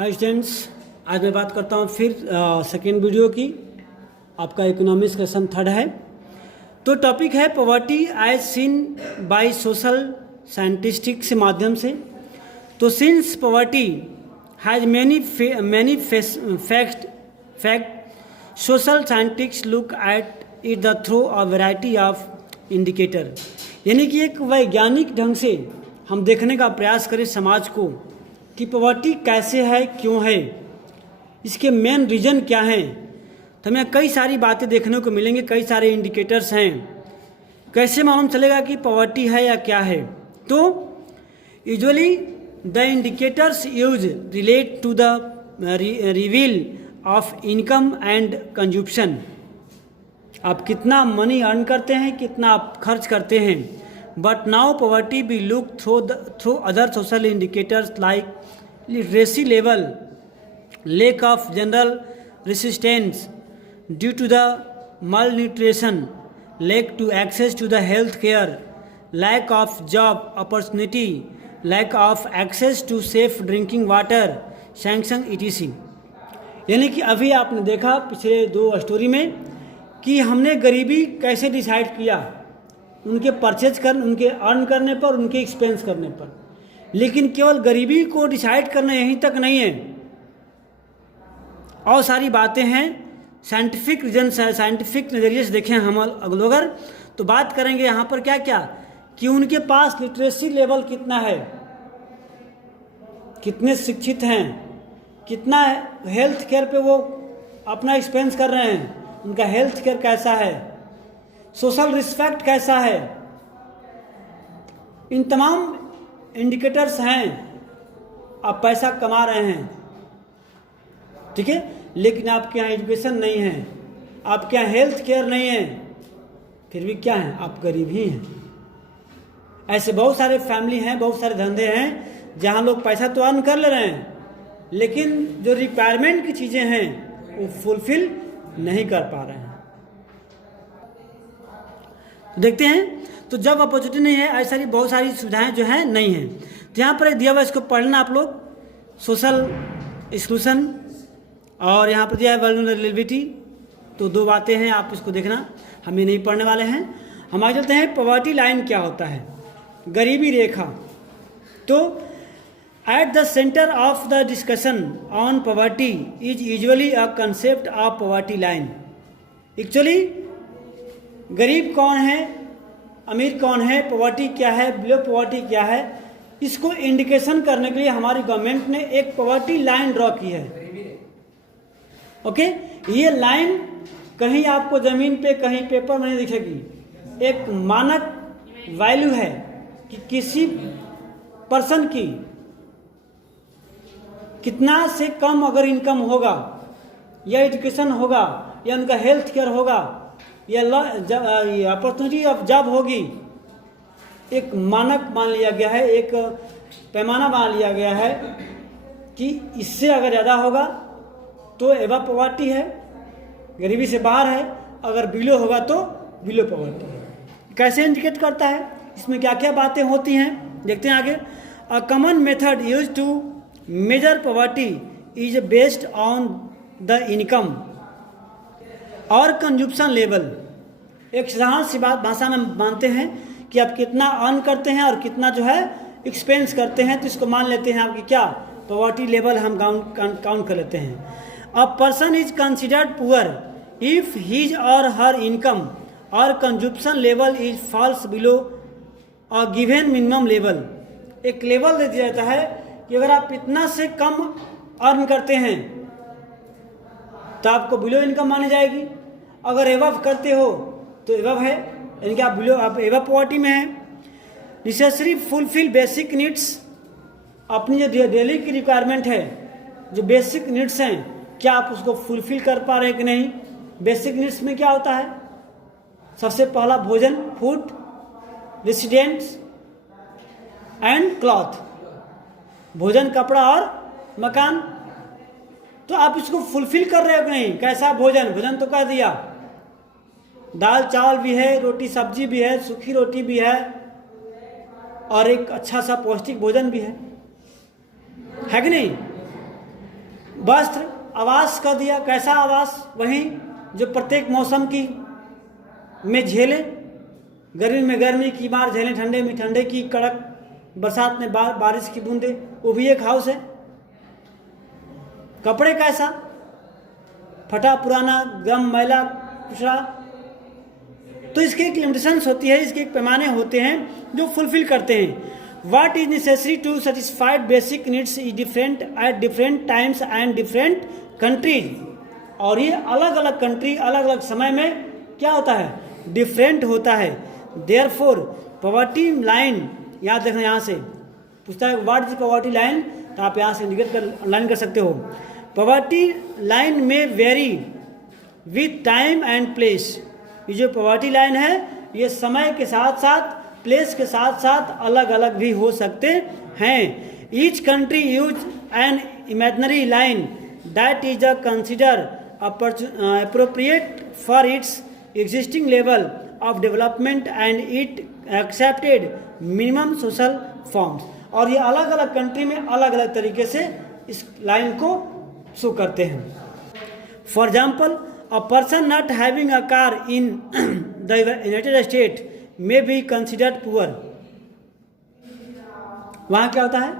Hi students, आज मैं बात करता हूँ फिर सेकेंड वीडियो की। आपका इकोनॉमिक्स का लेसन 3 है। तो टॉपिक है poverty as seen by social scientists के माध्यम से। तो since poverty has many fact social scientist look at it the through a variety of indicator, यानी कि एक वैज्ञानिक ढंग से हम देखने का प्रयास करें समाज को कि पॉवर्टी कैसे है, क्यों है, इसके मेन रीज़न क्या हैं। तो हमें कई सारी बातें देखने को मिलेंगे, कई सारे इंडिकेटर्स हैं। कैसे मालूम चलेगा कि पॉवर्टी है या क्या है? तो usually the indicators use relate to the reveal of income and consumption. आप कितना मनी अर्न करते हैं, कितना आप खर्च करते हैं। But now poverty B look through other social indicators like literacy level, lack of general resistance due to the malnutrition, lack to access to the health care, lack of job opportunity, lack of access to safe drinking water, sanction etc। यानी कि अभी आपने देखा पिछले 2 story में कि हमने गरीबी कैसे डिसाइड किया, उनके उनके अर्न करने पर, उनके एक्सपेंस करने पर। लेकिन केवल गरीबी को डिसाइड करना यहीं तक नहीं है, और सारी बातें हैं। साइंटिफिक रीजन से, साइंटिफिक नज़रिए से देखें हम अगर तो बात करेंगे यहाँ पर क्या क्या कि उनके पास लिटरेसी लेवल कितना है, कितने शिक्षित हैं, कितना हेल्थ केयर पे वो अपना एक्सपेंस कर रहे हैं, उनका हेल्थ केयर कैसा है, सोशल रिस्पेक्ट कैसा है। इन तमाम इंडिकेटर्स हैं। आप पैसा कमा रहे हैं, ठीक है, लेकिन आपके यहाँ एजुकेशन नहीं है, आपके यहाँ हेल्थ केयर नहीं है, फिर भी क्या है, आप गरीब ही हैं। ऐसे बहुत सारे फैमिली हैं, बहुत सारे धंधे हैं जहाँ लोग पैसा तो अर्न कर ले रहे हैं, लेकिन जो रिक्वायरमेंट की चीज़ें हैं वो फुलफिल नहीं कर पा रहे हैं। तो देखते हैं, तो जब अपॉर्चुनिटी नहीं है, ऐसा ही बहुत सारी सुविधाएं जो हैं नहीं हैं। तो यहाँ पर दिया हुआ, इसको पढ़ना आप लोग, सोशल एक्सक्लूशन, और यहाँ पर दिया है वल्नरेबिलिटी। तो 2 बातें हैं, आप इसको देखना, हम ये नहीं पढ़ने वाले हैं। हम आगे चलते हैं, पॉवर्टी लाइन क्या होता है, गरीबी रेखा। तो at the centre of the discussion on poverty is usually a concept of poverty line. Actually गरीब कौन है, अमीर कौन है, पॉवर्टी क्या है, बिलो पॉवर्टी क्या है, इसको इंडिकेशन करने के लिए हमारी गवर्नमेंट ने एक पॉवर्टी लाइन ड्रॉ की है। ओके, ये लाइन कहीं आपको ज़मीन पे, कहीं पेपर में नहीं दिखेगी। एक मानक वैल्यू है कि किसी पर्सन की कितना से कम अगर इनकम होगा, या एजुकेशन होगा, या उनका हेल्थ केयर होगा, या अपॉर्चुनिटी ऑफ जॉब होगी, एक मानक मान लिया गया है, एक पैमाना मान लिया गया है कि इससे अगर ज़्यादा होगा तो एबव पॉवर्टी है, गरीबी से बाहर है, अगर बिलो होगा तो बिलो पॉवर्टी है। कैसे इंडिकेट करता है, इसमें क्या क्या बातें होती हैं, देखते हैं आगे। A common method use to measure poverty is based on the income और कंजप्शन लेवल। एक साधारण सी बात भाषा में मानते हैं कि आप कितना अर्न करते हैं और कितना जो है एक्सपेंस करते हैं, तो इसको मान लेते हैं आपकी क्या पॉवर्टी लेवल, हम काउंट कर लेते हैं। A person is considered poor if his और हर इनकम और consumption level is falls below a given minimum level. एक लेवल दे दिया जाता है कि अगर आप इतना से कम अर्न करते हैं तो आपको बिलो इनकम मानी जाएगी, अगर एवव करते हो तो एवव है, यानी कि आप एवव पॉवर्टी में हैं। नेसेसरी फुलफिल बेसिक नीड्स, अपनी जो डेली की रिक्वायरमेंट है, जो बेसिक नीड्स हैं, क्या आप उसको फुलफिल कर पा रहे हैं कि नहीं। बेसिक नीड्स में क्या होता है, सबसे पहला भोजन, फूड, रेसिडेंट्स एंड क्लॉथ, भोजन, कपड़ा और मकान। तो आप इसको फुलफिल कर रहे हो कि नहीं। कैसा भोजन तो कर दिया, दाल चावल भी है, रोटी सब्जी भी है, सूखी रोटी भी है, और एक अच्छा सा पौष्टिक भोजन भी है कि नहीं। वस्त्र, आवास का दिया, कैसा आवास? वहीं जो प्रत्येक मौसम की में झेले, गर्मी में गर्मी की मार झेलें, ठंडे में ठंडे की कड़क, बरसात में बारिश की बूंदे, वो भी एक हाउस है। कपड़े कैसा? फटा पुराना, गम, मैला, कुचड़ा। तो इसके एक लिमिटेशंस होती है, इसके एक पैमाने होते हैं जो फुलफिल करते हैं। What is necessary to satisfy basic needs is different at different times and different countries। और ये अलग अलग कंट्री, अलग अलग समय में क्या होता है? डिफरेंट होता है। Therefore पॉवर्टी लाइन, याद रखना, यहाँ से पूछता है व्हाट इज पॉवर्टी लाइन, तो आप यहाँ से इंडिकेट कर लाइन कर सकते हो। पॉवर्टी लाइन में very with time and place. ये जो पॉवर्टी लाइन है ये समय के साथ साथ, प्लेस के साथ साथ अलग अलग भी हो सकते हैं। Each country use an imaginary line that is a consider appropriate for its existing level of development and it accepted minimum social forms. और ये अलग अलग कंट्री में अलग अलग तरीके से इस लाइन को शो करते हैं। For example, a person not having a car in the United state में बी कंसिडर्ड पुअर। वहाँ क्या होता है?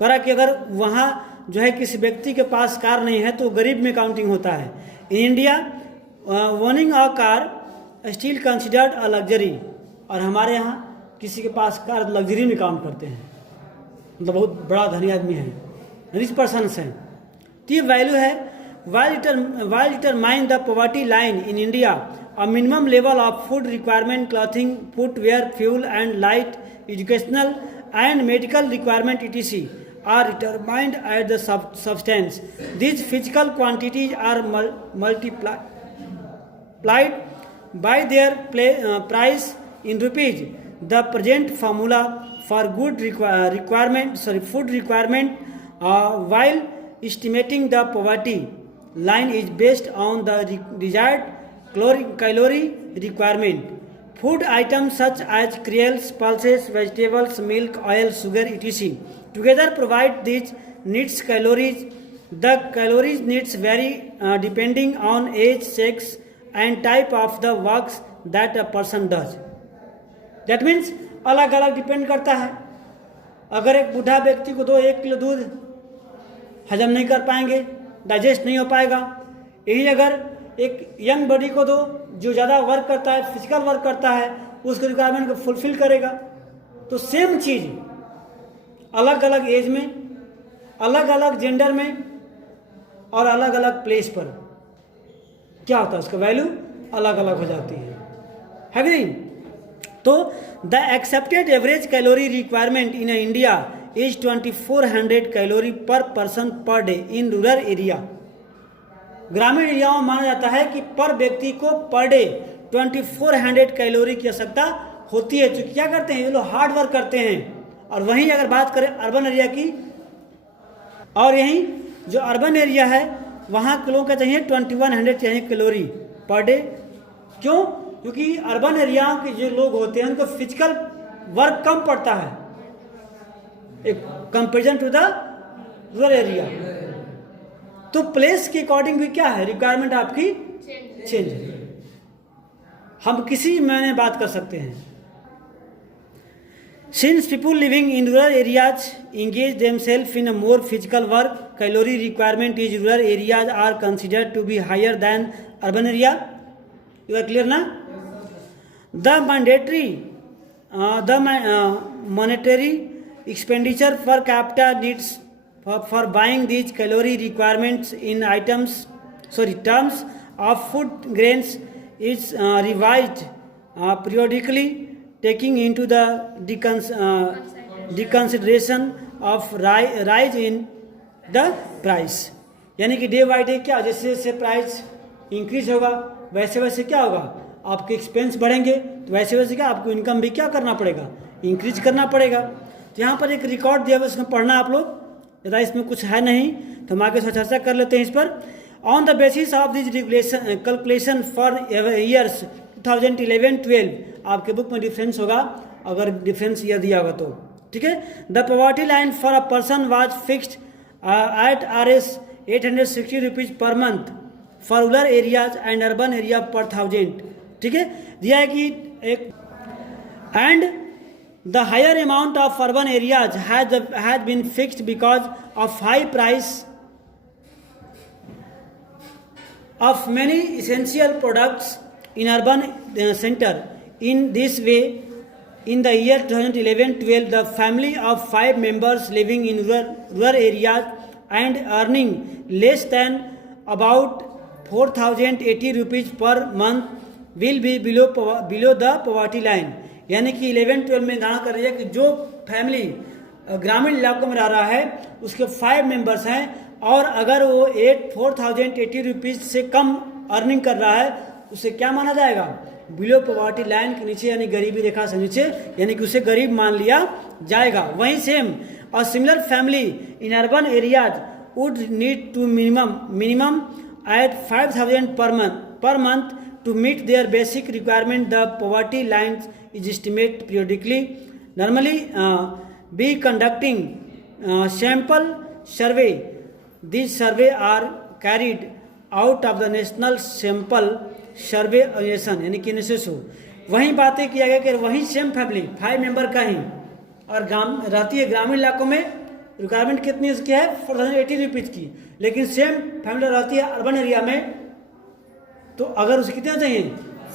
कह रहा कि अगर वहाँ जो है किसी व्यक्ति के पास कार नहीं है तो गरीब में काउंटिंग होता है। In India owning a car still considered a luxury. और हमारे यहाँ किसी के पास कार लग्जरी में काउंट करते हैं, मतलब बहुत बड़ा धनी आदमी है, रिच पर्सनस हैं। तो ये वैल्यू है। while determine the poverty line in India, a minimum level of food requirement, clothing, footwear, fuel and light, educational and medical requirement etc. are determined at the substance. These physical quantities are multiplied by their price in rupees. The present formula for food requirement while estimating the poverty line is based on the desired calorie requirement. Food items such as cereals, pulses, vegetables, milk, oil, sugar, etc. together provide these needs calories. The calories needs vary depending on age, sex, and type of the works that a person does. That means अलग अलग depend करता है। अगर एक बूढ़ा व्यक्ति को दो 1 किलो दूध, हजम नहीं कर पाएंगे, डाइजेस्ट नहीं हो पाएगा। यही अगर एक यंग बॉडी को दो जो ज़्यादा वर्क करता है, फिजिकल वर्क करता है, उसके रिक्वायरमेंट को फुलफिल करेगा। तो सेम चीज़ अलग अलग एज में, अलग अलग जेंडर में और अलग अलग प्लेस पर क्या होता है, उसका वैल्यू अलग अलग हो जाती है कि नहीं? तो the accepted average calorie requirement in India is 2400 calorie per person per day in rural area. ग्रामीण एरियाओं में माना जाता है कि पर व्यक्ति को पर डे 2400 कैलोरी की आवश्यकता होती है। जो क्या करते हैं ये लोग हार्ड वर्क करते हैं। और वहीं अगर बात करें अर्बन एरिया की, और यहीं जो अर्बन एरिया है वहाँ के लोगों का चाहिए 2100 चाहिए कैलोरी पर डे। क्यों? क्योंकि अर्बन एरियाओं के जो लोग होते हैं उनको फिजिकल वर्क कम पड़ता है एक comparison to the rural area. तो प्लेस के अकॉर्डिंग भी क्या है रिक्वायरमेंट आपकी चेंज है। हम किसी में बात कर सकते हैं। Since people living in rural areas engage themselves in a more physical work, calorie requirement in rural areas are considered to be higher than urban area. You are clear na? The monetary expenditure per capita needs for buying these calorie requirements in terms of food grains is revised periodically, taking into the deconsideration of rise in the price। यानी कि day by day क्या, जैसे जैसे price increase होगा वैसे वैसे क्या होगा, आपके एक्सपेंस बढ़ेंगे, तो वैसे वैसे क्या आपको इनकम भी क्या करना पड़ेगा, इंक्रीज करना पड़ेगा। तो यहाँ पर एक रिकॉर्ड दिया हुआ उसमें पढ़ना आप लोग, ज़्यादा इसमें कुछ है नहीं तो हम आगे चर्चा कर लेते हैं इस पर। On the basis of this calculation for years 2011-12 आपके बुक में डिफरेंस होगा, अगर डिफरेंस ईयर दिया होगा तो ठीक है। The poverty line for a person was fixed at RS 860 rupees per month for rural areas and urban area per 1000। ठीक है, दिया है कि एक and the higher amount of urban areas has been fixed because of high price of many essential products in urban center. In this way, in the year 2011-12, the family of 5 members living in rural areas and earning less than about 4,080 rupees per month will be below the poverty line. यानी कि 11-12 में धारणा कर रही है कि जो family ग्रामीण इलाकों में रह रहा है उसके 5 मेंबर्स हैं और अगर वो 4,080 रुपीज़ से कम अर्निंग कर रहा है उसे क्या माना जाएगा? बिलो पॉवर्टी लाइन के नीचे, यानी गरीबी रेखा से नीचे, यानी कि उसे गरीब मान लिया जाएगा। वहीं सेम और similar family in urban areas would need to minimum at 5,000 per month to meet their basic requirement. The poverty line is estimate periodically normally be conducting sample survey. These survey are carried out of the National Sample Survey Organization, यानी कि NSSO। वहीं बातें किया गया कि वहीं same family 5 member का ही और रहती है ग्रामीण इलाकों में, रिक्वायरमेंट कितनी इसकी है 4,080 रुपीज़ की, लेकिन सेम फैमिली रहती है अर्बन एरिया में तो अगर उसे कितना चाहिए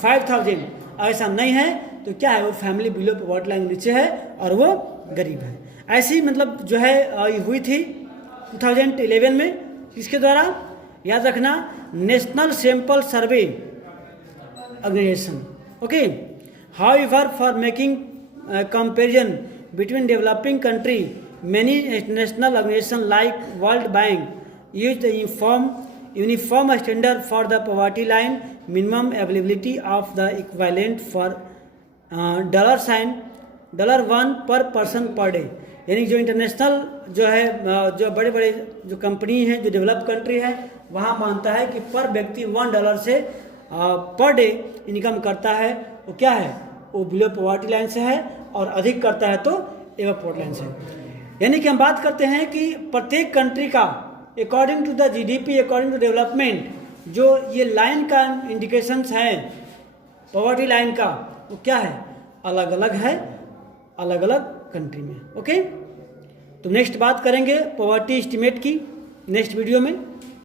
5,000। ऐसा नहीं है तो क्या है, वो फैमिली बिलो पॉवर्टी लाइन नीचे है और वो गरीब है। ऐसी मतलब जो है हुई थी 2011 में, इसके द्वारा याद रखना national sample survey organisation. Okay, however for making comparison between developing country many national organisation like World Bank use the uniform standard for the poverty line minimum availability of the equivalent for $1 per person per day. यानी जो international जो है जो बड़े बड़े जो company हैं जो डेवलप कंट्री है वहाँ मानता है कि पर व्यक्ति $1 से पर डे इनकम करता है, वो क्या है, वो बिलो पॉवर्टी लाइन से है, और अधिक करता है तो एबव पॉवर्टी लाइन से। यानी कि हम बात करते हैं कि प्रत्येक कंट्री का according to the GDP, according to development, जो ये लाइन का इंडिकेशंस हैं पॉवर्टी लाइन का, वो क्या है, अलग अलग है अलग अलग कंट्री में। ओके, तो नेक्स्ट बात करेंगे पॉवर्टी एस्टिमेट की नेक्स्ट वीडियो में।